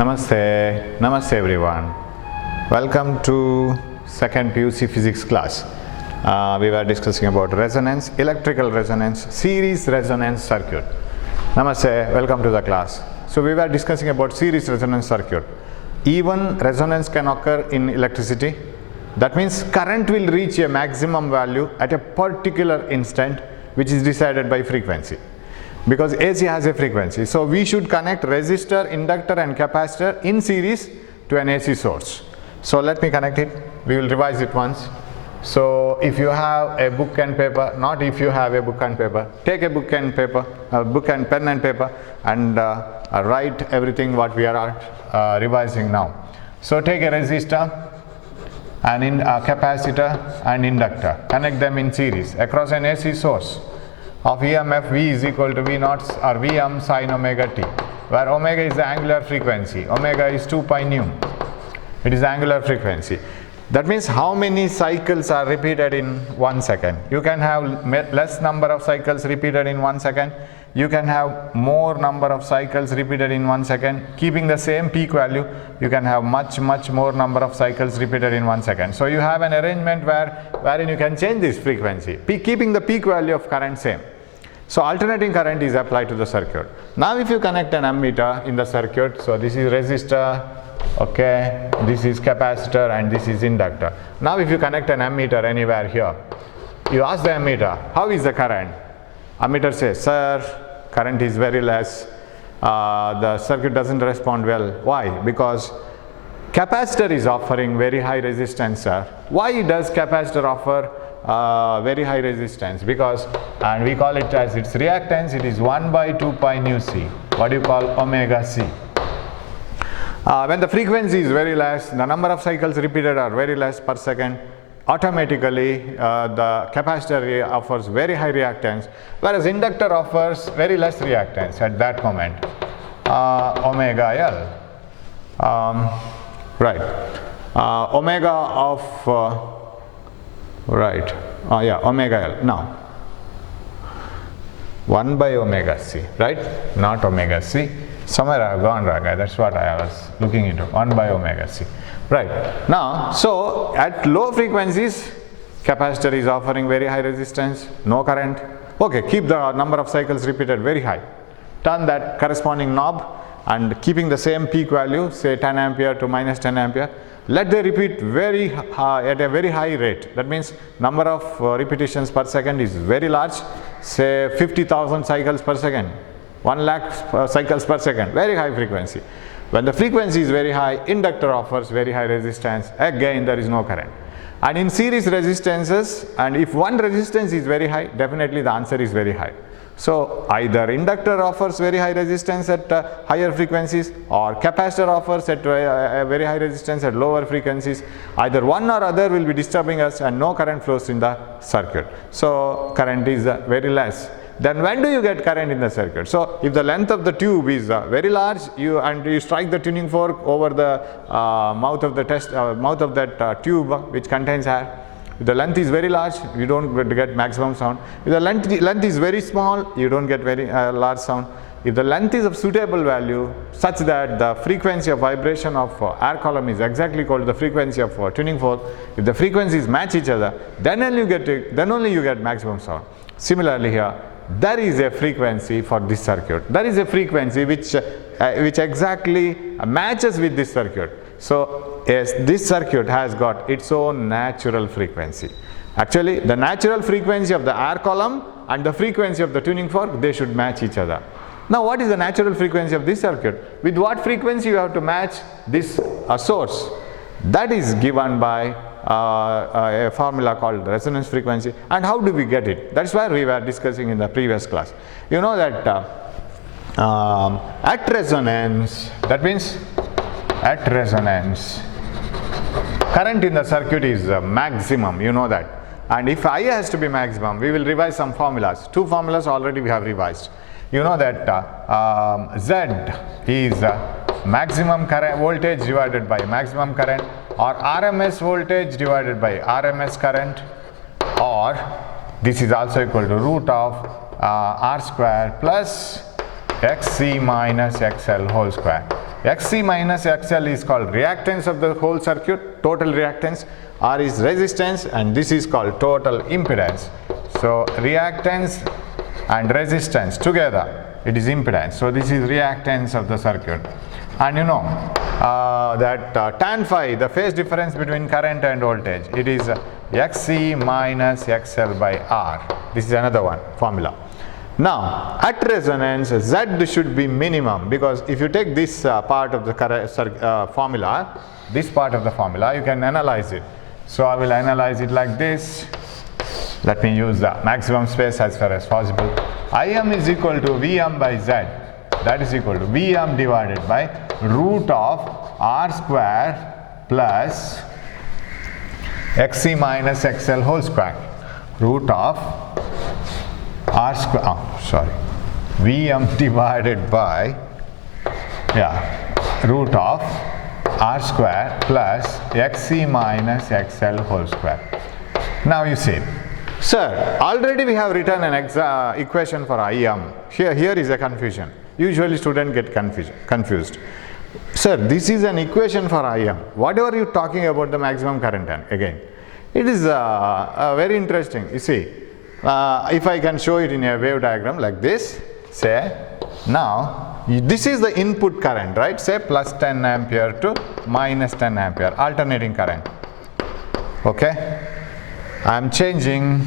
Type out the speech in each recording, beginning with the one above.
Namaste, Namaste everyone. Welcome to second PUC physics class. We were discussing about resonance, electrical resonance, series resonance circuit. Namaste, welcome to the class. So we were discussing about series resonance circuit. Even resonance can occur in electricity. That means current will reach a maximum value at a particular instant, which is decided by frequency. Because AC has a frequency. So we should connect resistor, inductor and capacitor in series to an AC source. So let me connect it. We will revise it once. So if you have a book and paper, not if you have a book and paper, take a book and paper, book and pen and paper, and write everything what we are revising now. So take a resistor and capacitor and inductor, connect them in series across an AC source of EMF V is equal to V naught or Vm sin omega t, where omega is the angular frequency, omega is 2 pi nu. It is angular frequency. That means how many cycles are repeated in 1 second. You can have less number of cycles repeated in 1 second. You can have more number of cycles repeated in 1 second. Keeping the same peak value, you can have much more number of cycles repeated in 1 second. So you have an arrangement wherein you can change this frequency, keeping the peak value of current same. So alternating current is applied to the circuit. Now if you connect an ammeter in the circuit, so this is resistor, okay, this is capacitor and this is inductor. Now if you connect an ammeter anywhere here, you ask the ammeter, how is the current? Ammeter says, sir, current is very less, the circuit doesn't respond well. Why? Because capacitor is offering very high resistance, sir. Why does capacitor offer very high resistance? Because, and we call it as its reactance, it is 1 by 2 pi nu c. What do you call omega c? When the frequency is very less, the number of cycles repeated are very less per second, automatically the capacitor offers very high reactance, whereas inductor offers very less reactance at that moment, omega L. Omega of omega L. Now 1 by omega c, right? Not omega c. Somewhere I have gone wrong, that's what I was looking into, 1 by omega c. Right. Now, so at low frequencies, capacitor is offering very high resistance, no current. Okay, keep the number of cycles repeated very high. Turn that corresponding knob and keeping the same peak value, say 10 ampere to minus 10 ampere. Let them repeat very high, at a very high rate. That means number of repetitions per second is very large, say 50,000 cycles per second. 1 lakh cycles per second, very high frequency. When the frequency is very high, inductor offers very high resistance, again there is no current. And in series resistances, and if one resistance is very high, definitely the answer is very high. So either inductor offers very high resistance at higher frequencies, or capacitor offers at a very high resistance at lower frequencies. Either one or other will be disturbing us and no current flows in the circuit. So current is very less. Then when do you get current in the circuit? So if the length of the tube is very large, you strike the tuning fork over the mouth of that tube which contains air. If the length is very large, you don't get maximum sound. If the length is very small, you don't get very large sound. If the length is of suitable value such that the frequency of vibration of air column is exactly equal to the frequency of tuning fork, if the frequencies match each other, then only you get maximum sound. Similarly here, there is a frequency for this circuit. There is a frequency which exactly matches with this circuit. So yes, this circuit has got its own natural frequency. Actually, the natural frequency of the air column and the frequency of the tuning fork, they should match each other. Now what is the natural frequency of this circuit? With what frequency you have to match this source? That is given by a formula called resonance frequency. And how do we get it? That's why we were discussing in the previous class. You know that at resonance, that means at resonance, current in the circuit is maximum, you know that. And if I has to be maximum, we will revise some formulas. 2 formulas already we have revised. You know that Z is maximum current voltage divided by maximum current, or RMS voltage divided by RMS current, or this is also equal to root of R square plus XC minus XL whole square. Xc minus XL is called reactance of the whole circuit, total reactance. R is resistance, and this is called total impedance. So reactance and resistance together, it is impedance. So this is reactance of the circuit. And you know that tan phi, the phase difference between current and voltage, it is Xc minus XL by R. This is another one formula. Now at resonance, Z should be minimum, because if you take this part of the formula, this part of the formula, you can analyze it. So I will analyze it like this. Let me use the maximum space as far as possible. Im is equal to Vm by Z. That is equal to Vm divided by root of R square plus Xc minus XL whole square. Root of R square, Vm divided by, root of R square plus Xc minus XL whole square. Now you see, sir, already we have written an equation for Im. Here is a confusion. Usually students get confused. Sir, this is an equation for Im. Whatever you talking about the maximum current again. It is very interesting. You see, if I can show it in a wave diagram like this, say, now this is the input current, right? Say plus 10 ampere to minus 10 ampere, alternating current. Okay, I am changing.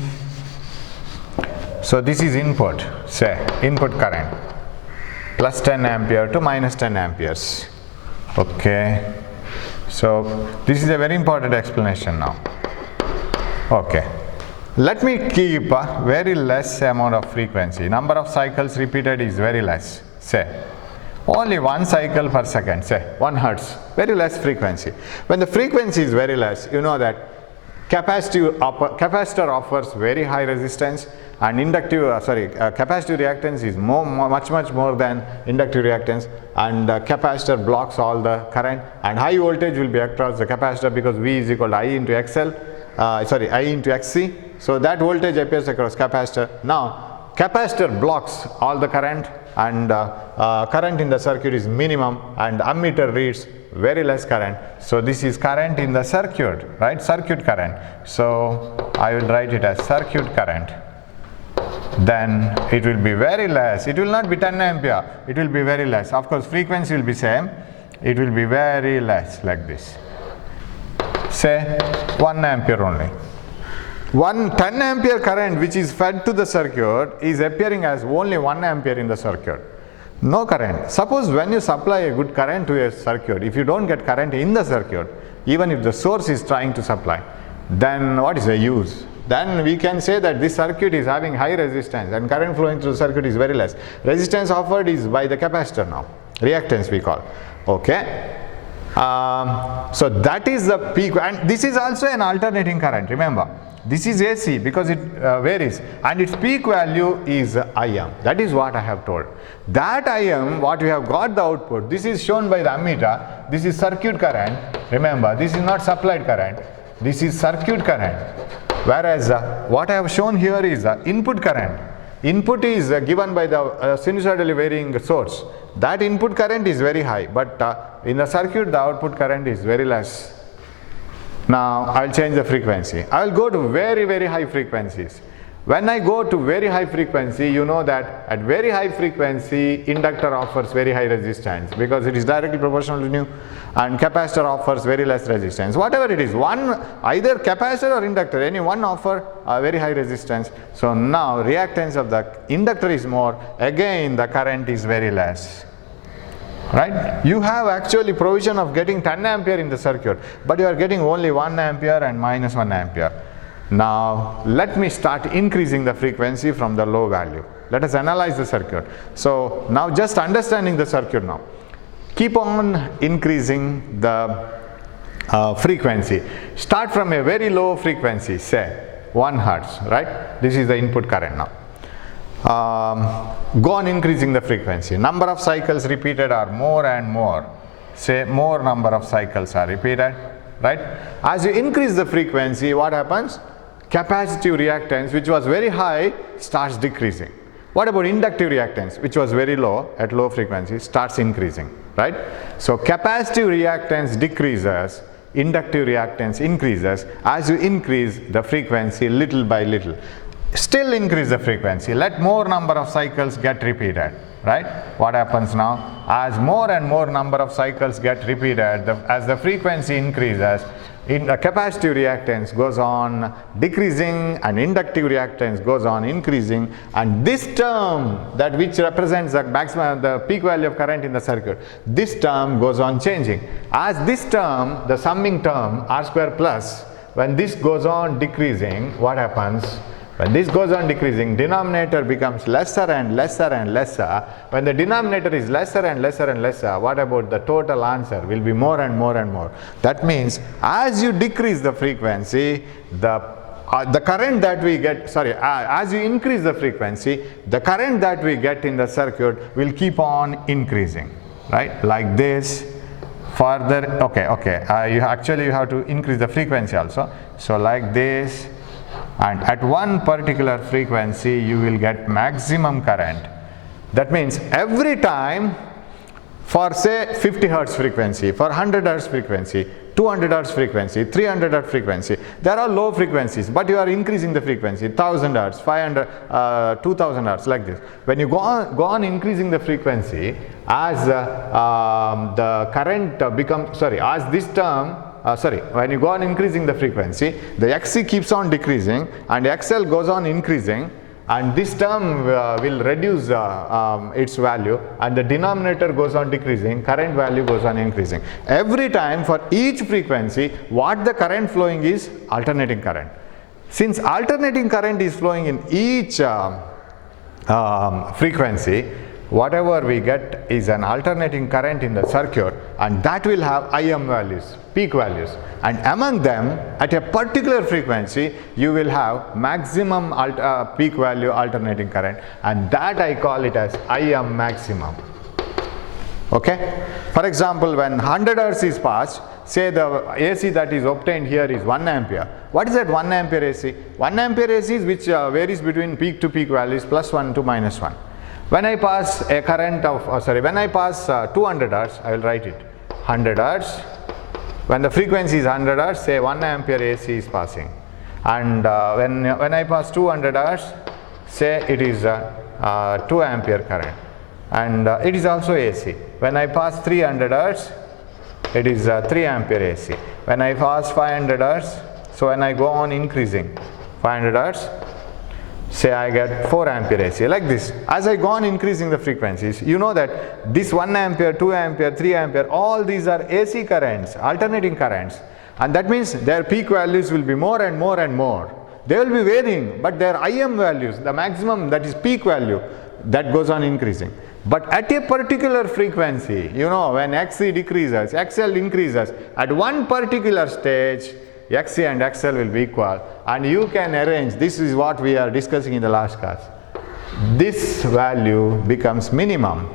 So this is input, say input current, plus 10 ampere to minus 10 amperes. Okay, so this is a very important explanation now. Okay, let me keep a very less amount of frequency. Number of cycles repeated is very less. Say only 1 cycle per second, say 1 hertz, very less frequency. When the frequency is very less, you know that capacitor offers very high resistance, and capacitive reactance is much more than inductive reactance, and capacitor blocks all the current, and high voltage will be across the capacitor because V is equal to I into XL, I into Xc. So that voltage appears across capacitor. Now capacitor blocks all the current, and current in the circuit is minimum, and ammeter reads very less current. So this is current in the circuit, right? Circuit current. So I will write it as circuit current. Then it will be very less. It will not be 10 ampere. It will be very less. Of course, frequency will be same. It will be very less, like this. Say 1 ampere only. 10 ampere current which is fed to the circuit is appearing as only 1 ampere in the circuit. No current. Suppose when you supply a good current to a circuit, if you don't get current in the circuit, even if the source is trying to supply, then what is the use? Then we can say that this circuit is having high resistance and current flowing through the circuit is very less. Resistance offered is by the capacitor now, reactance we call. Okay. So that is the peak, and this is also an alternating current. Remember, this is AC because it varies, and its peak value is Im. That is what I have told. That Im, what we have got the output, this is shown by the ammeter. This is circuit current. Remember, this is not supplied current. This is circuit current. Whereas what I have shown here is input current. Input is given by the sinusoidally varying source. That input current is very high, but in the circuit the output current is very less. Now I will change the frequency. I will go to very high frequencies. When I go to very high frequency, you know that at very high frequency inductor offers very high resistance because it is directly proportional to nu, and capacitor offers very less resistance. Whatever it is, either capacitor or inductor, any one offer very high resistance. So now reactance of the inductor is more, again the current is very less. Right? You have actually provision of getting 10 ampere in the circuit, but you are getting only 1 ampere and minus 1 ampere. Now let me start increasing the frequency from the low value. Let us analyze the circuit. So now just understanding the circuit now. Keep on increasing the frequency. Start from a very low frequency, say 1 hertz, right? This is the input current now. Go on increasing the frequency. Number of cycles repeated are more and more. Say more number of cycles are repeated, right? As you increase the frequency, what happens? Capacitive reactance, which was very high, starts decreasing. What about inductive reactance, which was very low at low frequency, starts increasing. right? So capacitive reactance decreases, inductive reactance increases as you increase the frequency little by little. Still increase the frequency, let more number of cycles get repeated, right? What happens now? As more and more number of cycles get repeated, as the frequency increases, in the capacitive reactance goes on decreasing and inductive reactance goes on increasing, and this term that which represents the maximum, the peak value of current in the circuit, this term goes on changing. As this term, the summing term R square plus, when this goes on decreasing, what happens? When this goes on decreasing, denominator becomes lesser and lesser and lesser. When the denominator is lesser and lesser and lesser, what about the total answer? Will be more and more and more. That means as you decrease the frequency, the current that we get, as you increase the frequency, the current that we get in the circuit will keep on increasing, right? Like this. Further, you have to increase the frequency also. So like this. And at one particular frequency you will get maximum current. That means every time, for say 50 Hertz frequency, for 100 Hertz frequency, 200 Hertz frequency, 300 Hertz frequency, there are low frequencies, but you are increasing the frequency, 1000 Hertz, 500, 2000 Hertz, like this. When you go on increasing the frequency, as the current becomes, as this term, when you go on increasing the frequency, the Xc keeps on decreasing and XL goes on increasing, and this term will reduce its value, and the denominator goes on decreasing, current value goes on increasing. Every time for each frequency, what the current flowing is? Alternating current. Since alternating current is flowing in each frequency, whatever we get is an alternating current in the circuit, and that will have IM values, peak values, and among them at a particular frequency you will have maximum peak value alternating current, and that I call it as IM maximum. Okay? For example, when 100 Hertz is passed, say the AC that is obtained here is 1 ampere. What is that 1 ampere AC? 1 ampere AC is which varies between peak to peak values +1 to -1. When I pass a current of, when I pass 200 Hertz, I will write it 100 Hertz. When the frequency is 100 Hertz, say 1 ampere AC is passing. And when I pass 200 Hertz, say it is 2 ampere current. And it is also AC. When I pass 300 Hertz, it is 3 ampere AC. When I pass 500 Hertz, so when I go on increasing 500 Hertz, say I get 4 ampere AC, like this. As I go on increasing the frequencies, you know that this 1 ampere, 2 ampere, 3 ampere, all these are AC currents, alternating currents, and that means their peak values will be more and more and more. They will be varying, but their IM values, the maximum, that is peak value, that goes on increasing. But at a particular frequency, you know, when Xc decreases, XL increases, at one particular stage, Xc and XL will be equal, and you can arrange, this is what we are discussing in the last class. This value becomes minimum.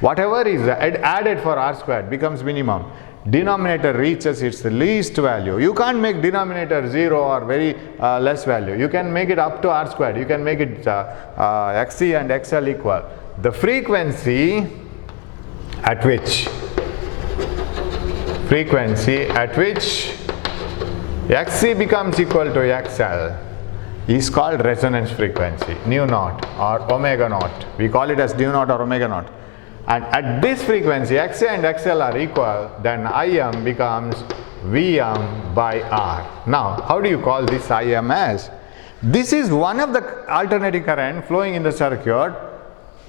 Whatever is added for R squared becomes minimum. Denominator reaches its least value. You can't make denominator 0 or very less value. You can make it up to R squared. You can make it Xc and XL equal. The frequency at which Xc becomes equal to XL is called resonance frequency, nu naught or omega naught. We call it as nu naught or omega naught. And at this frequency, Xc and XL are equal, then Im becomes Vm by R. Now, how do you call this Im as? This is one of the alternating current flowing in the circuit,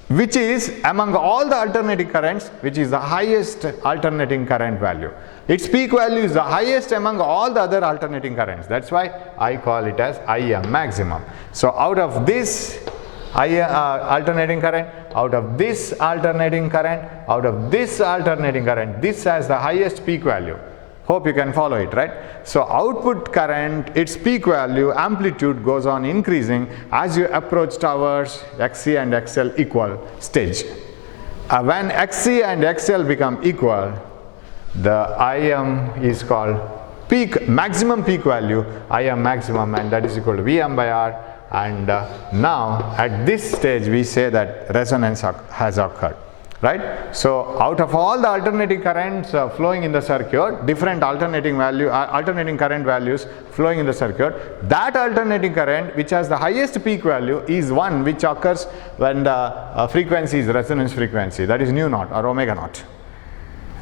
which is among all the alternating currents, which is the highest alternating current value. Its peak value is the highest among all the other alternating currents. That's why I call it as Im maximum. So out of this alternating current, out of this alternating current, out of this alternating current, this has the highest peak value. Hope you can follow it, right? So output current, its peak value, amplitude goes on increasing as you approach towards Xc and XL equal stage. When Xc and XL become equal, the Im is called maximum peak value, Im maximum, and that is equal to Vm by R. And now at this stage we say that resonance has occurred. right? So out of all the alternating currents flowing in the circuit, different alternating current values flowing in the circuit, that alternating current which has the highest peak value is one which occurs when the frequency is resonance frequency, that is nu naught or omega naught.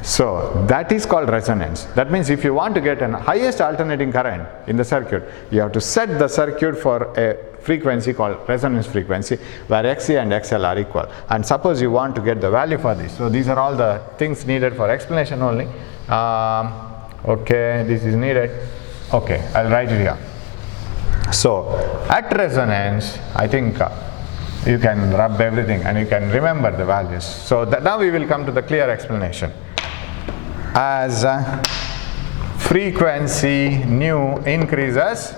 So that is called resonance. That means if you want to get an highest alternating current in the circuit, you have to set the circuit for a frequency called resonance frequency where Xc and XL are equal. And suppose you want to get the value for this. So these are all the things needed for explanation only. Okay, this is needed. Okay, I'll write it here. So at resonance, I think you can rub everything and you can remember the values. So now we will come to the clear explanation. As frequency nu increases,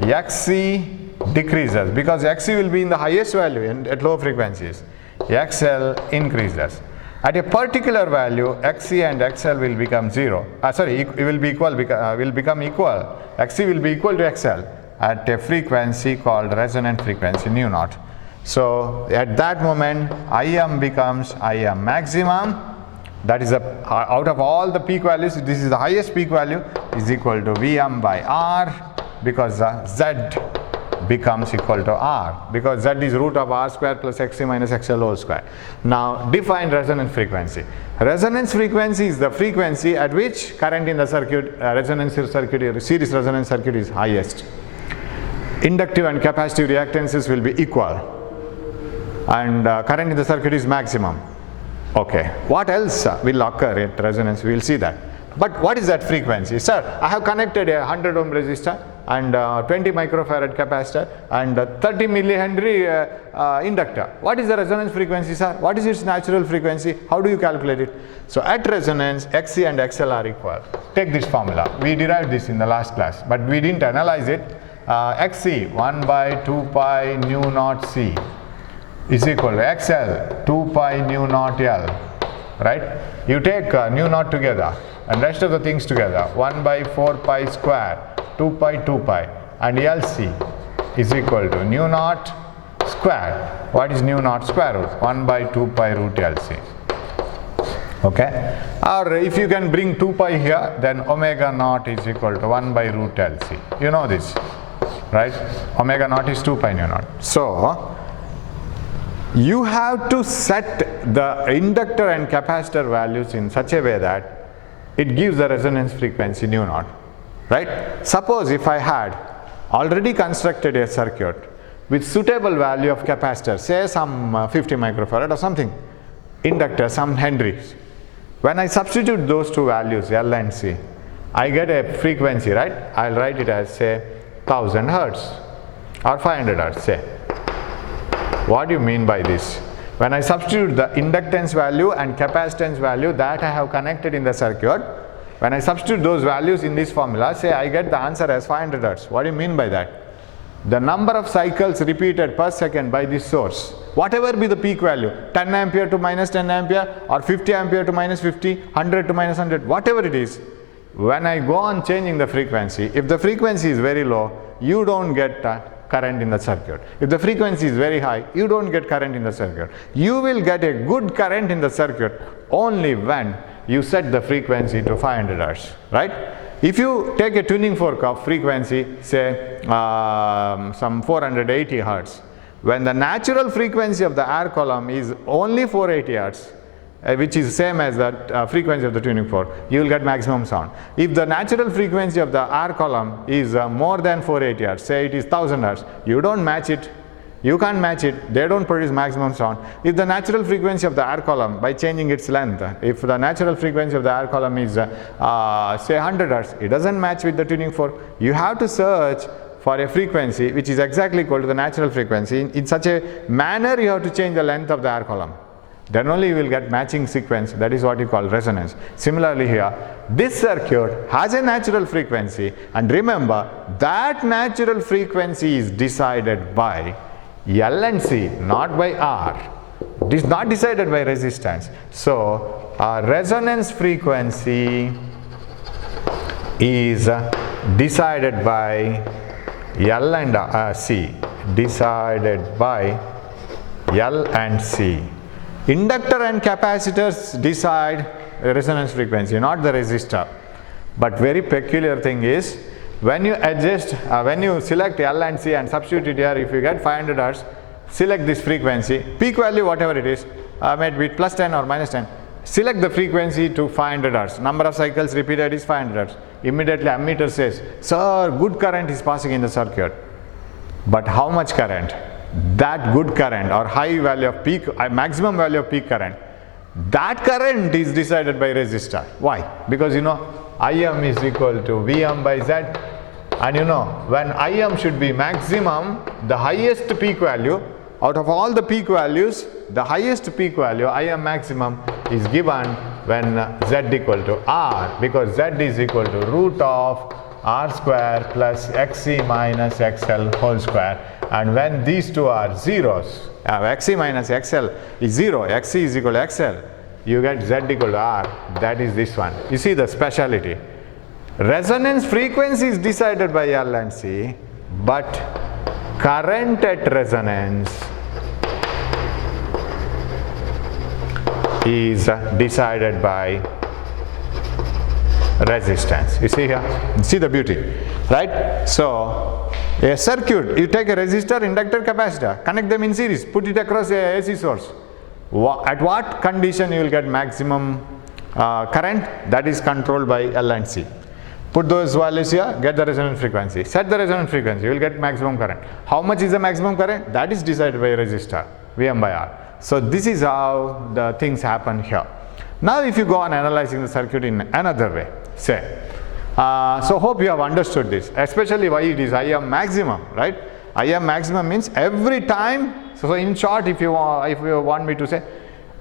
Xc decreases because Xc will be in the highest value at low frequencies. XL increases. At a particular value, Xc and XL will become zero. It will be equal. Will become equal. Xc will be equal to XL at a frequency called resonant frequency nu naught. So at that moment, Im becomes Im maximum. That is out of all the peak values, this is the highest peak value, is equal to Vm by R, because Z becomes equal to R, because Z is root of R square plus Xc minus XL whole square. Now define resonance frequency. Resonance frequency is the frequency at which current in the circuit, series resonance circuit is highest. Inductive and capacitive reactances will be equal, and current in the circuit is maximum. Okay, what else will occur at resonance? We will see that. But what is that frequency? Sir, I have connected a 100 ohm resistor and 20 microfarad capacitor and 30 millihenry inductor. What is the resonance frequency, sir? What is its natural frequency? How do you calculate it? So at resonance, Xc and XL are equal. Take this formula. We derived this in the last class, but we didn't analyze it. Xc 1 by 2 pi nu naught C is equal to XL 2 pi nu naught L, right? You take nu naught together and rest of the things together, 1 by 4 pi square 2 pi and LC is equal to nu naught square. What is nu naught square root? 1 by 2 pi root LC. Okay, or if you can bring 2 pi here, then omega naught is equal to 1 by root LC. You know this, right? Omega naught is 2 pi nu naught. So you have to set the inductor and capacitor values in such a way that it gives the resonance frequency nu naught, right? Suppose if I had already constructed a circuit with suitable value of capacitor, say some 50 microfarad or something, inductor some henries. When I substitute those two values L and C, I get a frequency, right? I'll write it as say 1000 hertz or 500 hertz, say. What do you mean by this? When I substitute the inductance value and capacitance value that I have connected in the circuit, when I substitute those values in this formula, say I get the answer as 500 hertz. What do you mean by that? The number of cycles repeated per second by this source, whatever be the peak value, 10 ampere to minus 10 ampere or 50 ampere to minus 50, 100 to minus 100, whatever it is, when I go on changing the frequency, if the frequency is very low, you don't get current in the circuit. If the frequency is very high, you don't get current in the circuit. You will get a good current in the circuit only when you set the frequency to 500 hertz, right? If you take a tuning fork of frequency, say some 480 hertz, when the natural frequency of the air column is only 480 hertz, which is same as the frequency of the tuning fork, you will get maximum sound. If the natural frequency of the R column is more than 480 hertz, say it is 1000 hertz, you don't match it, you can't match it, they don't produce maximum sound. If the natural frequency of the R column, by changing its length, if the natural frequency of the R column is say 100 hertz, it doesn't match with the tuning fork. You have to search for a frequency which is exactly equal to the natural frequency. In such a manner you have to change the length of the R column. Then only you will get matching sequence. That is what you call resonance. Similarly here, this circuit has a natural frequency, and remember that natural frequency is decided by L and C, not by R. It is not decided by resistance. So resonance frequency is decided by L and C, decided by L and C. Inductor and capacitors decide resonance frequency, not the resistor. But very peculiar thing is, when you select L and C and substitute it here, if you get 500 Hz, select this frequency, peak value whatever it is, may be plus 10 or minus 10, select the frequency to 500 Hz, number of cycles repeated is 500 Hz. Immediately ammeter says, sir, good current is passing in the circuit. But how much current? That good current or high value of peak, maximum value of peak current, that current is decided by resistor. Why? Because you know Im is equal to Vm by Z, and you know when Im should be maximum, the highest peak value out of all the peak values, the highest peak value Im maximum is given when Z equal to R, because Z is equal to root of R square plus Xc minus XL whole square, and when these two are zeros, Xc minus XL is 0, Xc is equal to XL, you get Z equal to R, that is this one. You see the speciality. Resonance frequency is decided by L and C, but current at resonance is decided by resistance. You see here? See the beauty, right? So a circuit, you take a resistor, inductor, capacitor, connect them in series, put it across a AC source. At what condition you will get maximum current? That is controlled by L and C. Put those values here, get the resonance frequency. Set the resonance frequency, you will get maximum current. How much is the maximum current? That is decided by resistor, Vm by R. So this is how the things happen here. Now if you go on analyzing the circuit in another way, say, so hope you have understood this, especially why it is Im maximum, right? Im maximum means every time, so in short, if you want me to say,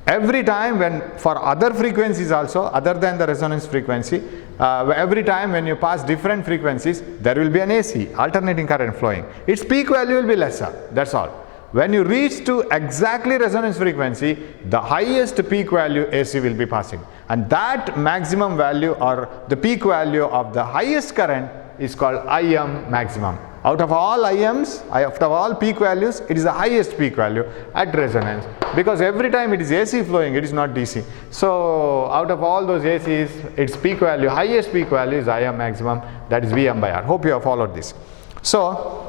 every time when for other frequencies also, other than the resonance frequency, every time when you pass different frequencies, there will be an AC, alternating current flowing. Its peak value will be lesser, that's all. When you reach to exactly resonance frequency, the highest peak value AC will be passing, and that maximum value or the peak value of the highest current is called Im maximum. Out of all Ims, out of all peak values, it is the highest peak value at resonance, because every time it is AC flowing, it is not DC. So out of all those ACs, its peak value, highest peak value is Im maximum, that is Vm by R. Hope you have followed this. So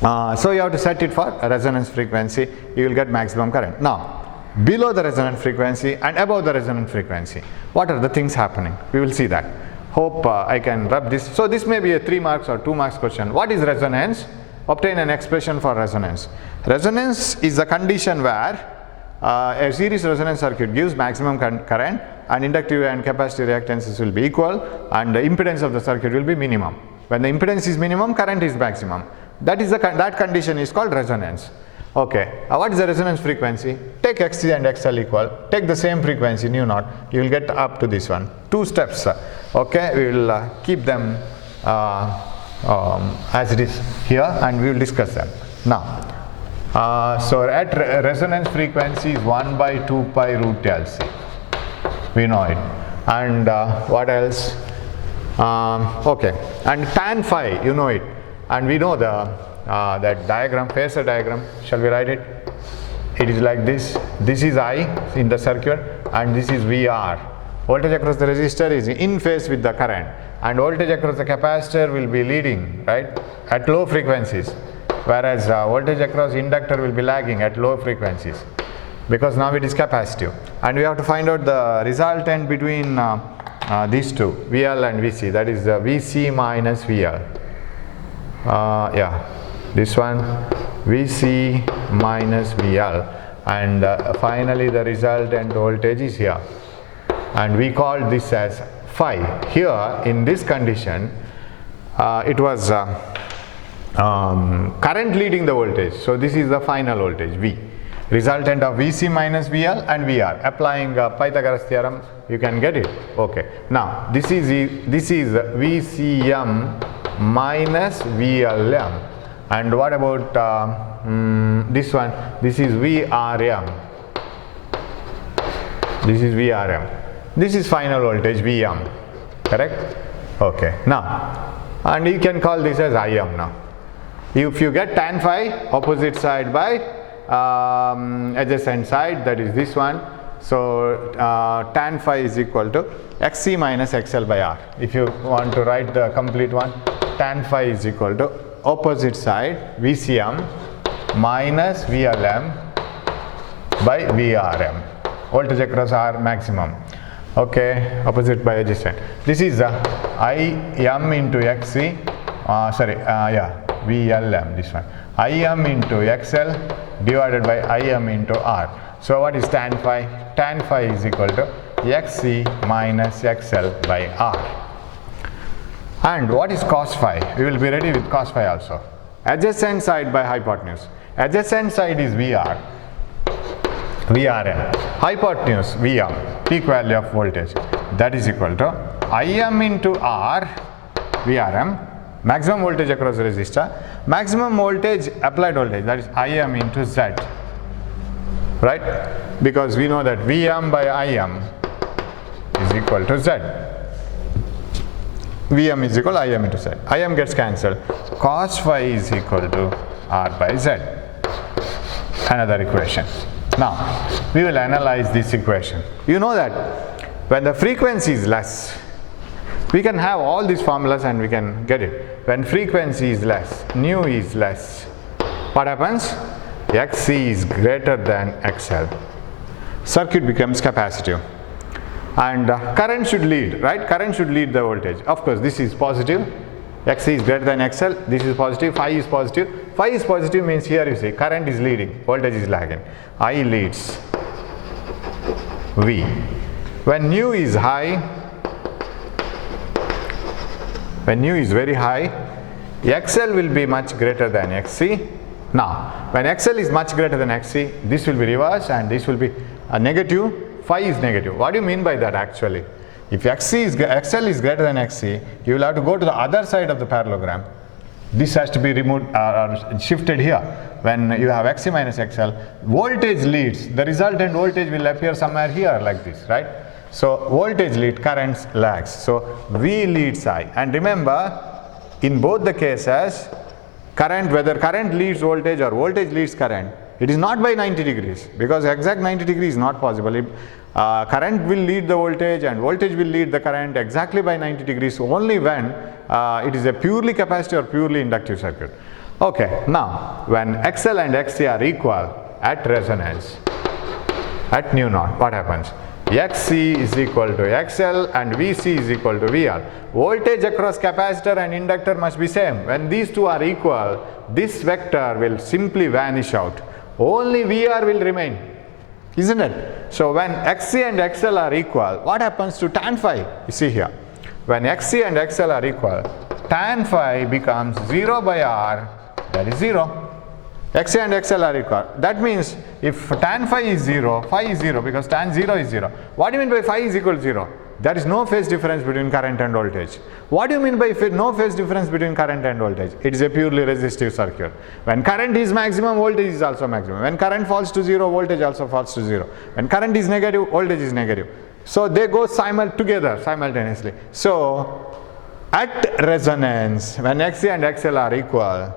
you have to set it for a resonance frequency, you will get maximum current. Now, below the resonance frequency and above the resonance frequency, what are the things happening? We will see that. Hope I can rub this. So this may be a 3 marks or 2 marks question. What is resonance? Obtain an expression for resonance. Resonance is a condition where a series resonance circuit gives maximum current, and inductive and capacitive reactances will be equal, and the impedance of the circuit will be minimum. When the impedance is minimum, current is maximum. That condition is called resonance. Okay, what is the resonance frequency? Take Xc and XL equal, take the same frequency nu naught, you will get up to this one. 2 steps, okay, we will keep them as it is here, and we will discuss them. Now, so at resonance frequency is 1 by 2 pi root LC, we know it. And what else? Okay, and tan phi, you know it, and we know the that diagram, phasor diagram. Shall we write it? It is like this. This is I in the circuit, and this is VR. Voltage across the resistor is in phase with the current, and voltage across the capacitor will be leading, right, at low frequencies, whereas voltage across inductor will be lagging at low frequencies, because now it is capacitive. And we have to find out the resultant between these two, VL and VC, that is VC minus VL. Yeah, this one, VC minus VL, and finally the resultant voltage is here, and we call this as phi. Here in this condition, it was current leading the voltage, so this is the final voltage V, resultant of VC minus VL and VR. Applying Pythagoras theorem, you can get it. Okay, now this is VCM minus VLM. And what about this one? This is VRM. This is VRM. This is final voltage VM. Correct? Okay. Now, and you can call this as Im now. If you get tan phi, opposite side by adjacent side, that is this one. So tan phi is equal to xc minus xl by r. If you want to write the complete one, tan phi is equal to opposite side VCM minus VLM by VRM, voltage across R maximum. Okay, opposite by adjacent. This is IM into XC, VLM, this one. IM into XL divided by IM into R. So what is tan phi? Tan phi is equal to XC minus XL by R. And what is cos phi? We will be ready with cos phi also. Adjacent side by hypotenuse. Adjacent side is VR, VRM. Hypotenuse VM, peak value of voltage. That is equal to IM into R, VRM, maximum voltage across resistor, maximum voltage applied voltage, that is IM into Z. Right? Because we know that VM by IM is equal to Z. VM is equal to IM into Z. IM gets cancelled. Cos phi is equal to R by Z. Another equation. Now, we will analyze this equation. You know that when the frequency is less, we can have all these formulas and we can get it. When frequency is less, nu is less, what happens? Xc is greater than XL. Circuit becomes capacitive. And current should lead, right? Current should lead the voltage. Of course, this is positive. Xc is greater than XL. This is positive. Phi is positive. Phi is positive means here you see current is leading, voltage is lagging. I leads V. When nu is high, when nu is very high, XL will be much greater than Xc. Now, when XL is much greater than Xc, this will be reversed and this will be a negative. Phi is negative. What do you mean by that actually? If XL is greater than Xc, you will have to go to the other side of the parallelogram. This has to be removed or shifted here. When you have Xc minus XL, voltage leads. The resultant voltage will appear somewhere here like this, right? So voltage lead, currents lags. So V leads I. And remember, in both the cases, current, whether current leads voltage or voltage leads current, it is not by 90 degrees because exact 90 degrees is not possible. Current will lead the voltage and voltage will lead the current exactly by 90 degrees only when it is a purely capacitive or purely inductive circuit. Okay, now when XL and XC are equal at resonance, at nu naught, what happens? Xc is equal to XL and Vc is equal to VL. Voltage across capacitor and inductor must be same. When these two are equal, this vector will simply vanish out. Only VR will remain, isn't it? So when Xc and XL are equal, what happens to tan phi? You see here, when Xc and XL are equal, tan phi becomes 0 by R, that is 0. Xc and XL are equal. That means if tan phi is 0, phi is 0 because tan 0 is 0. What do you mean by phi is equal to 0? There is no phase difference between current and voltage. What do you mean by no phase difference between current and voltage? It is a purely resistive circuit. When current is maximum, voltage is also maximum. When current falls to 0, voltage also falls to 0. When current is negative, voltage is negative. So they go together simultaneously. So at resonance, when Xc and XL are equal,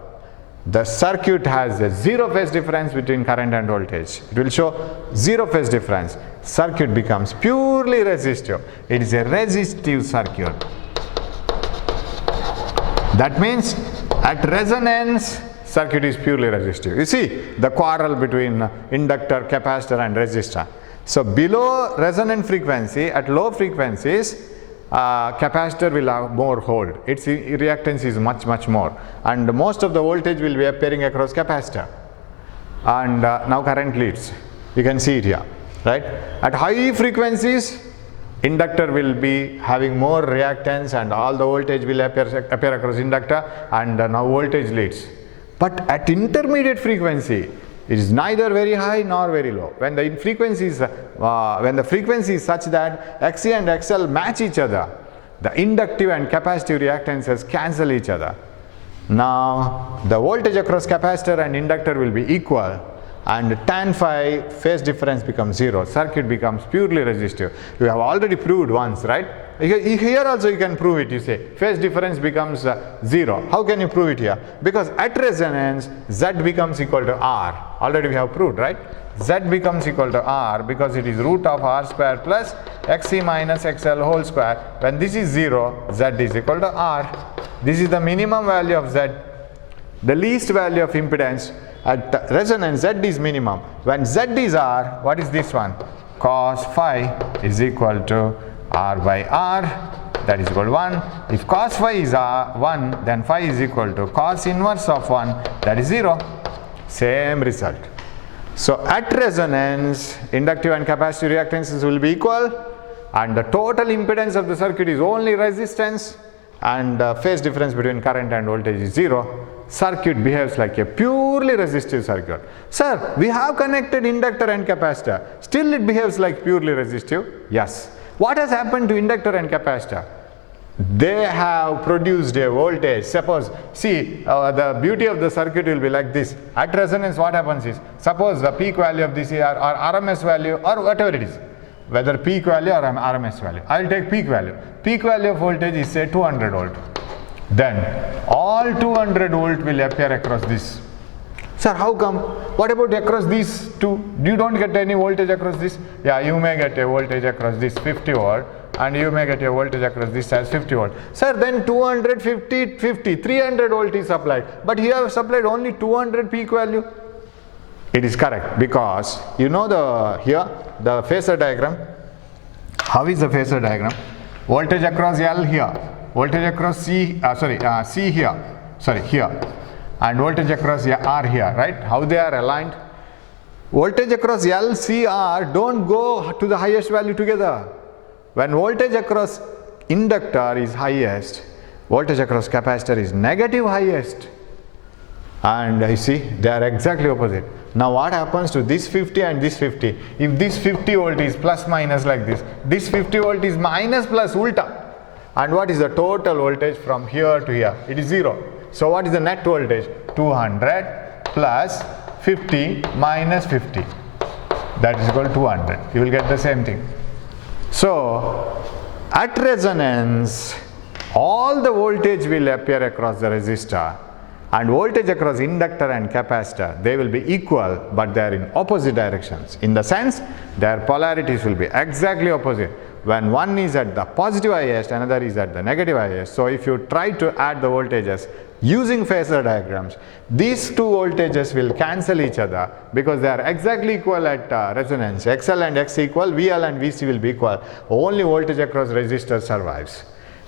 the circuit has a zero phase difference between current and voltage. It will show zero phase difference. Circuit becomes purely resistive. It is a resistive circuit. That means at resonance, circuit is purely resistive. You see the quarrel between inductor, capacitor and resistor. So below resonant frequency, at low frequencies, capacitor will have more hold. Its reactance is much more, and most of the voltage will be appearing across capacitor. And now current leads. You can see it here, right? At high frequencies, inductor will be having more reactance, and all the voltage will appear across inductor, and now voltage leads. But at intermediate frequency, it is neither very high nor very low. When the frequency is such that Xc and XL match each other, the inductive and capacitive reactances cancel each other. Now the voltage across capacitor and inductor will be equal, and tan phi phase difference becomes 0. Circuit becomes purely resistive. You have already proved once, right? Here also you can prove it. You say phase difference becomes 0. How can you prove it here? Because at resonance, Z becomes equal to R. Already we have proved, right? Z becomes equal to R because it is root of R square plus XC minus XL whole square. When this is 0, Z is equal to R. This is the minimum value of Z. The least value of impedance at resonance, Z is minimum. When Z is R, what is this one? Cos phi is equal to R by R, that is equal to 1. If cos phi is 1, then phi is equal to cos inverse of 1, that is 0. Same result. So at resonance, inductive and capacitive reactances will be equal, and the total impedance of the circuit is only resistance, and phase difference between current and voltage is 0. Circuit behaves like a purely resistive circuit. Sir, we have connected inductor and capacitor. Still it behaves like purely resistive? Yes. What has happened to inductor and capacitor? They have produced a voltage. Suppose, see, the beauty of the circuit will be like this. At resonance, what happens is, suppose the peak value of this or RMS value or whatever it is, whether peak value or RMS value. I will take peak value. Peak value of voltage is say 200 volt. Then all 200 volt will appear across this. Sir, how come? What about across these two? You don't get any voltage across this? Yeah, you may get a voltage across this 50 volt, and you may get a voltage across this as 50 volt. Sir, then 250, 50, 300 volt is supplied. But here I have supplied only 200 peak value. It is correct because you know here the phasor diagram. How is the phasor diagram? Voltage across L here, voltage across C here, here, and voltage across R here, right? How they are aligned? Voltage across L, C, R don't go to the highest value together. When voltage across inductor is highest, voltage across capacitor is negative highest. And you see, they are exactly opposite. Now what happens to this 50 and this 50? If this 50 volt is plus minus like this 50 volt is minus plus ulta. And what is the total voltage from here to here? It is 0. So what is the net voltage? 200 plus 50 minus 50. That is equal to 200. You will get the same thing. So at resonance, all the voltage will appear across the resistor, and voltage across inductor and capacitor, they will be equal, but they are in opposite directions. In the sense, their polarities will be exactly opposite. When one is at the positive highest, another is at the negative highest. So if you try to add the voltages using phasor diagrams, these two voltages will cancel each other because they are exactly equal at resonance. XL and X equal, VL and VC will be equal. Only voltage across resistor survives.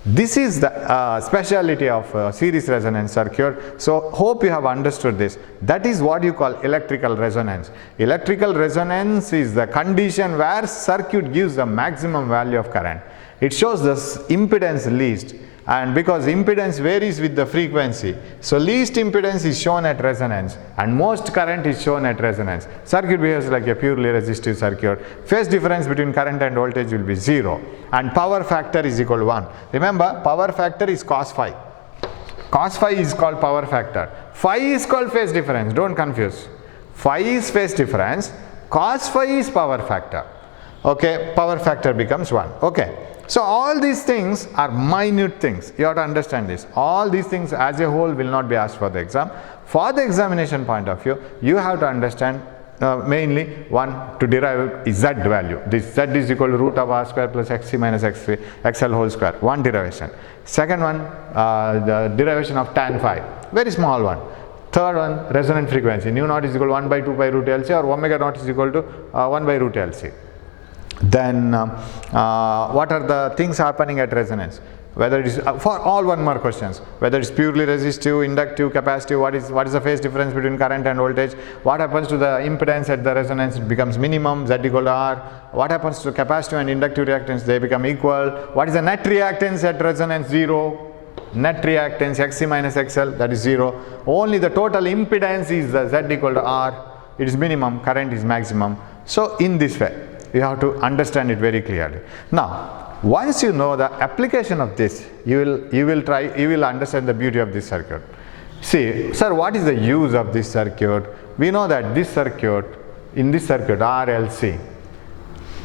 This is the speciality of series resonance circuit. So hope you have understood this. That is what you call electrical resonance. Electrical resonance is the condition where circuit gives the maximum value of current. It shows the impedance least, and because impedance varies with the frequency, so least impedance is shown at resonance and most current is shown at resonance. Circuit behaves like a purely resistive circuit. Phase difference between current and voltage will be 0, and power factor is equal to 1. Remember, power factor is cos phi. Cos phi is called power factor. Phi is called phase difference. Don't confuse. Phi is phase difference. Cos phi is power factor. Okay, power factor becomes 1. Okay. So all these things are minute things. You have to understand this. All these things as a whole will not be asked for the exam. For the examination point of view, you have to understand mainly one, to derive Z value. This Z is equal to root of R square plus XC minus XL whole square. One derivation. Second one, the derivation of tan phi. Very small one. Third one, resonant frequency. Nu naught is equal to 1 by 2 pi root LC, or omega naught is equal to 1 by root LC. Then what are the things happening at resonance? Whether it is for all one more questions, whether it's purely resistive, inductive, capacitive, what is the phase difference between current and voltage, what happens to the impedance at the resonance, it becomes minimum, Z equal to R, what happens to capacitive and inductive reactance, they become equal, what is the net reactance at resonance? 0, net reactance XC minus XL, that is 0, only the total impedance is the Z equal to R, it is minimum, current is maximum. So in this way, you have to understand it very clearly. Now, once you know the application of this, you will understand the beauty of this circuit. See, sir, what is the use of this circuit? We know that this circuit, in this circuit R, L, C,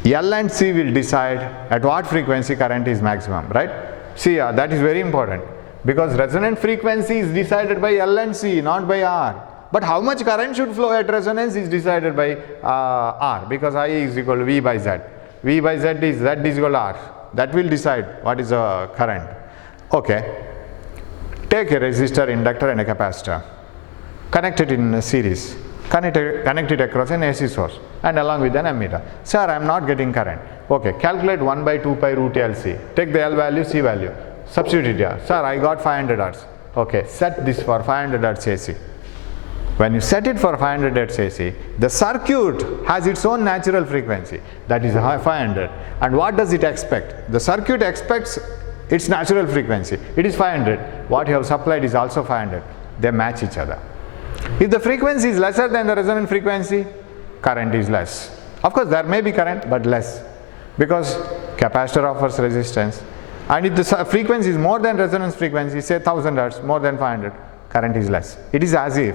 L and C will decide at what frequency current is maximum, right? See, that is very important because resonant frequency is decided by L and C, not by R. But how much current should flow at resonance is decided by R, because I is equal to V by Z. V by Z is equal to R. That will decide what is the current. Okay. Take a resistor, inductor and a capacitor. Connect it in a series. Connect it across an AC source and along with an ammeter. Sir, I am not getting current. Okay, calculate 1 by 2 pi root LC. Take the L value, C value. Substitute here. Sir, I got 500 Hz. Okay, set this for 500 Hz AC. When you set it for 500 Hz AC, the circuit has its own natural frequency, that is 500. And what does it expect? The circuit expects its natural frequency. It is 500. What you have supplied is also 500. They match each other. If the frequency is lesser than the resonant frequency, current is less. Of course, there may be current, but less, because capacitor offers resistance. And if the frequency is more than resonance frequency, say 1000 Hz, more than 500, current is less. It is as if,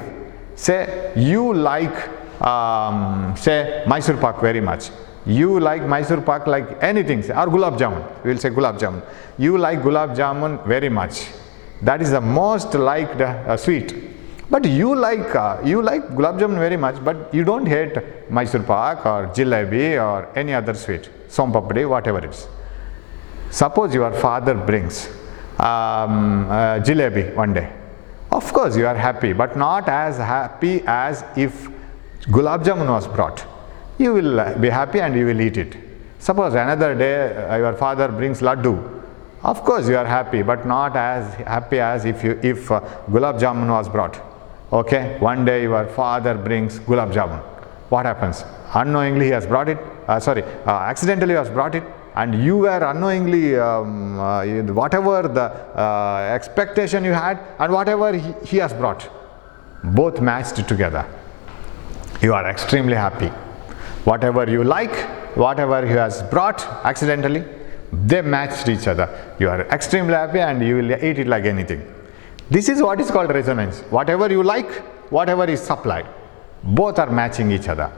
say you like say Mysore Pak very much. You like Mysore Pak like anything, or Gulab Jamun. We will say Gulab Jamun. You like Gulab Jamun very much. That is the most liked sweet. But you like Gulab Jamun very much, but you don't hate Mysore Pak or Jalebi or any other sweet, Som Papdi, whatever it is. Suppose your father brings Jalebi one day. Of course you are happy, but not as happy as if Gulab Jamun was brought. You will be happy and you will eat it. Suppose another day your father brings Laddu. Of course you are happy, but not as happy as if Gulab Jamun was brought. Okay, one day your father brings Gulab Jamun. What happens? Unknowingly he has brought it, accidentally he has brought it, and you were unknowingly, whatever the expectation you had and whatever he has brought, both matched together. You are extremely happy. Whatever you like, whatever he has brought accidentally, they matched each other. You are extremely happy and you will eat it like anything. This is what is called resonance. Whatever you like, whatever is supplied, both are matching each other.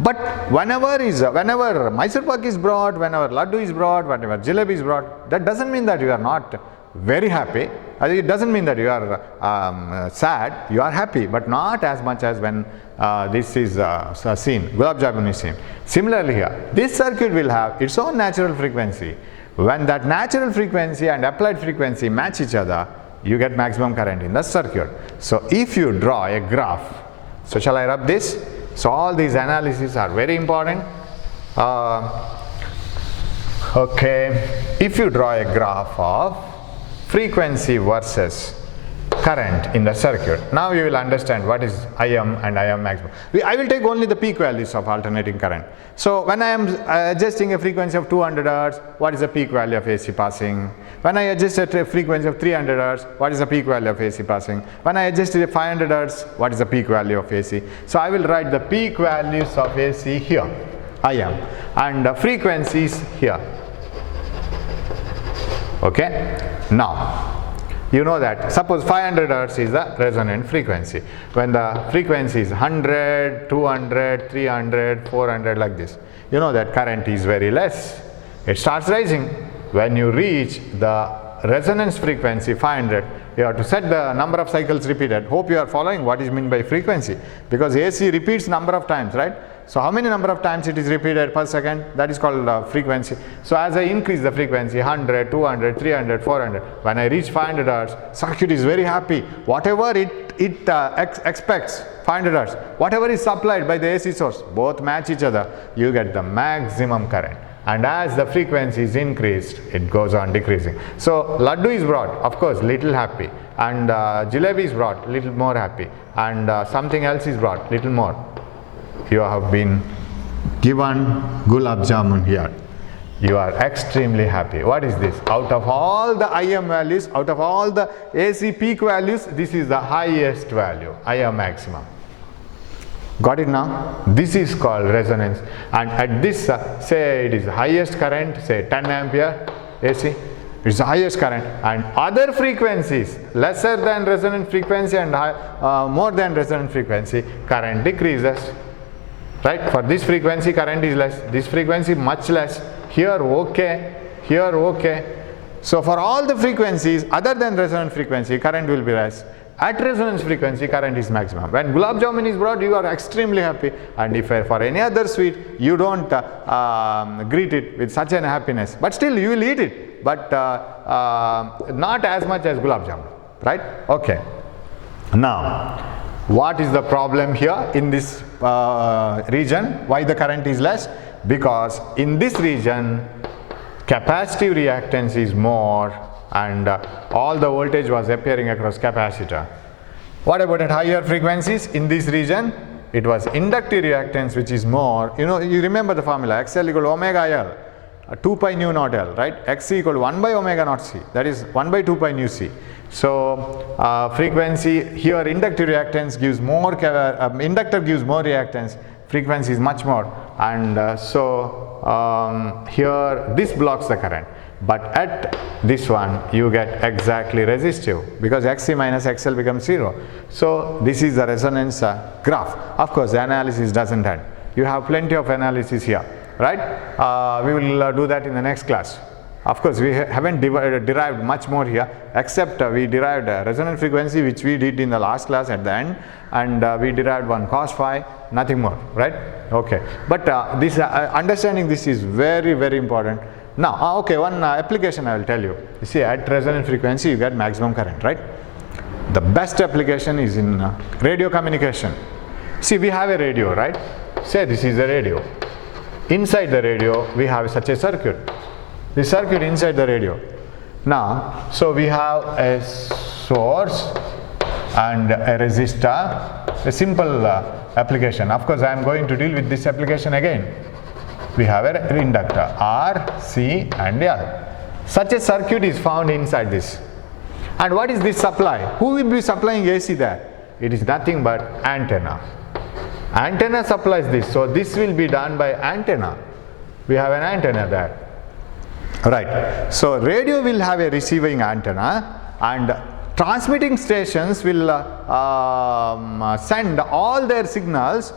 But whenever Mysore Pak is brought, whenever Laddu is brought, whenever Jalebi is brought, that doesn't mean that you are not very happy. It doesn't mean that you are sad. You are happy, but not as much as when this is seen, Gulab Jamun is seen. Similarly here, this circuit will have its own natural frequency. When that natural frequency and applied frequency match each other, you get maximum current in the circuit. So if you draw a graph, so shall I rub this? So all these analyses are very important. Okay, if you draw a graph of frequency versus current in the circuit, now you will understand what is IM and IM maximum. I will take only the peak values of alternating current. So when I am adjusting a frequency of 200 Hz, what is the peak value of AC passing? When I adjust a frequency of 300 Hz, what is the peak value of AC passing? When I adjust a 500 Hz, what is the peak value of AC? So I will write the peak values of AC here, IM, and the frequencies here. Okay, now you know that suppose 500 Hz is the resonant frequency. When the frequency is 100, 200, 300, 400 like this, you know that current is very less. It starts rising. When you reach the resonance frequency 500, you have to set the number of cycles repeated. Hope you are following what is meant by frequency, because AC repeats number of times, right? So how many number of times it is repeated per second? That is called frequency. So as I increase the frequency 100, 200, 300, 400, when I reach 500 Hz, circuit is very happy. Whatever it expects, 500 Hz, whatever is supplied by the AC source, both match each other. You get the maximum current. And as the frequency is increased, it goes on decreasing. So Laddu is brought, of course, little happy, and Jalebi is brought, little more happy, and something else is brought, little more. You have been given Gulab Jamun here. You are extremely happy. What is this? Out of all the IM values, out of all the AC peak values, this is the highest value, IM maximum. Got it now? This is called resonance. And at this, say it is highest current, say 10 ampere AC, it is the highest current. And other frequencies, lesser than resonant frequency and more than resonant frequency, current decreases. Right? For this frequency, current is less. This frequency, much less. Here, okay. Here, okay. So for all the frequencies other than resonant frequency, current will be less. At resonance frequency, current is maximum. When gulab jamun is brought, you are extremely happy, and if for any other sweet, you don't greet it with such an happiness, but still you will eat it, but not as much as gulab jamun, right? Okay. Now, what is the problem here in this region? Why the current is less? Because in this region, capacitive reactance is more, and all the voltage was appearing across capacitor. What about at higher frequencies? In this region, it was inductive reactance which is more. You know, you remember the formula, XL equal to omega L, 2 pi nu naught L, right? XC equal to 1 by omega naught C, that is 1 by 2 pi nu C. So frequency here, inductive reactance gives more, inductor gives more reactance, frequency is much more, and here this blocks the current. But at this one, you get exactly resistive, because XC minus XL becomes 0. So this is the resonance graph. Of course, the analysis doesn't end. You have plenty of analysis here, right? We will do that in the next class. Of course, we haven't derived much more here, except we derived a resonant frequency, which we did in the last class at the end, and we derived one cos phi, nothing more, right? Okay. But this understanding this is very, very important. Now, okay, one application I will tell you. You see, at resonant frequency, you get maximum current, right? The best application is in radio communication. See, we have a radio, right? Say this is a radio. Inside the radio, we have such a circuit. The circuit inside the radio. Now, so we have a source and a resistor, a simple application. Of course, I am going to deal with this application again. We have an inductor R, C and L. Such a circuit is found inside this. And what is this supply? Who will be supplying AC there? It is nothing but antenna. Antenna supplies this, so this will be done by antenna. We have an antenna there. Right. So radio will have a receiving antenna, and transmitting stations will send all their signals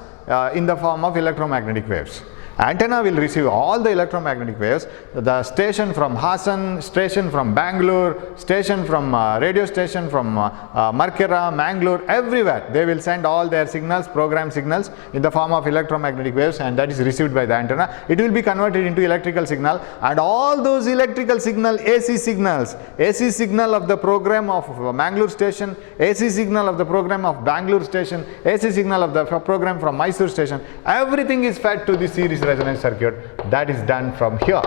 in the form of electromagnetic waves. Antenna will receive all the electromagnetic waves. The station from Hassan, station from Bangalore, station from radio station from Markera, Mangalore, everywhere they will send all their signals, program signals in the form of electromagnetic waves, and that is received by the antenna. It will be converted into electrical signal, and all those electrical signal, AC signals, AC signal of the program of Mangalore station, AC signal of the program of Bangalore station, AC signal of the program from Mysore station, everything is fed to the series resonance circuit. That is done from here.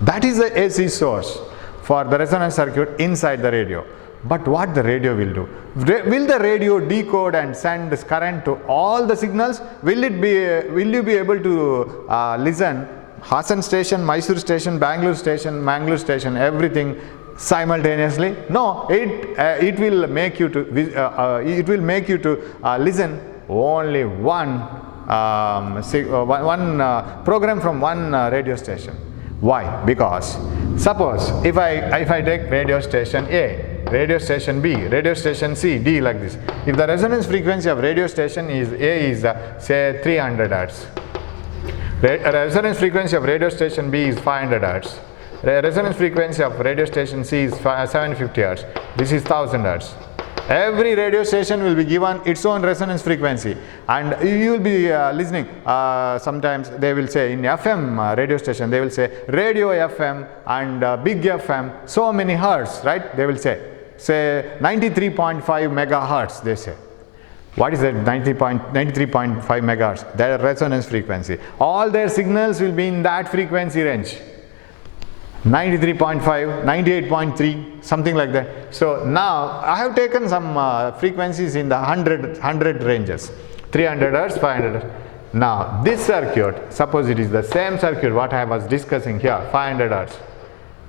That is the AC source for the resonance circuit inside the radio. But what the radio will do? Will the radio decode and send this current to all the signals? Will you be able to listen Hassan station, Mysore station, Bangalore station, Mangalore station, everything simultaneously? No, it will make you to listen only one program from one radio station. Why? Because suppose if I take radio station A, radio station B, radio station C, D, like this. If the resonance frequency of radio station is A is say 300 Hz, resonance frequency of radio station B is 500 Hz, resonance frequency of radio station C is 750 Hz, this is 1000 Hz. Every radio station will be given its own resonance frequency, and you will be listening. Sometimes they will say in FM radio station, they will say radio FM and big FM, so many hertz, right? They will say 93.5 megahertz, they say. What is that 93.5 megahertz? Their resonance frequency. All their signals will be in that frequency range. 93.5, 98.3, something like that. So now I have taken some frequencies in the 100 ranges, 300 Hz, 500 Hz. Now this circuit, suppose it is the same circuit what I was discussing here, 500 Hz.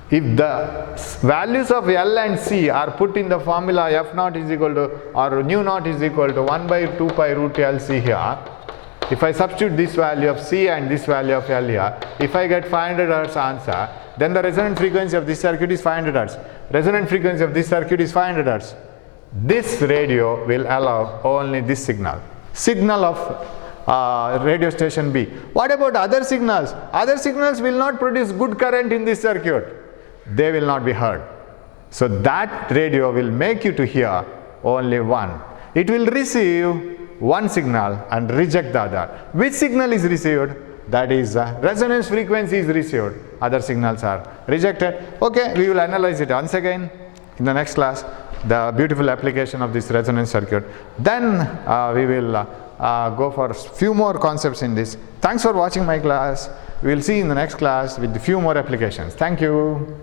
If the values of L and C are put in the formula F naught is equal to, or nu naught is equal to 1 by 2 pi root L C here, if I substitute this value of C and this value of L here, if I get 500 Hz answer, then the resonant frequency of this circuit is 500 Hz. Resonant frequency of this circuit is 500 Hz. This radio will allow only this signal of radio station B. What about other signals? Other signals will not produce good current in this circuit. They will not be heard. So that radio will make you to hear only one. It will receive one signal and reject the other. Which signal is received? That is resonance frequency is received. Other signals are rejected. Okay, we will analyze it once again in the next class, the beautiful application of this resonance circuit. Then we will go for few more concepts in this. Thanks for watching my class. We will see in the next class with a few more applications. Thank you.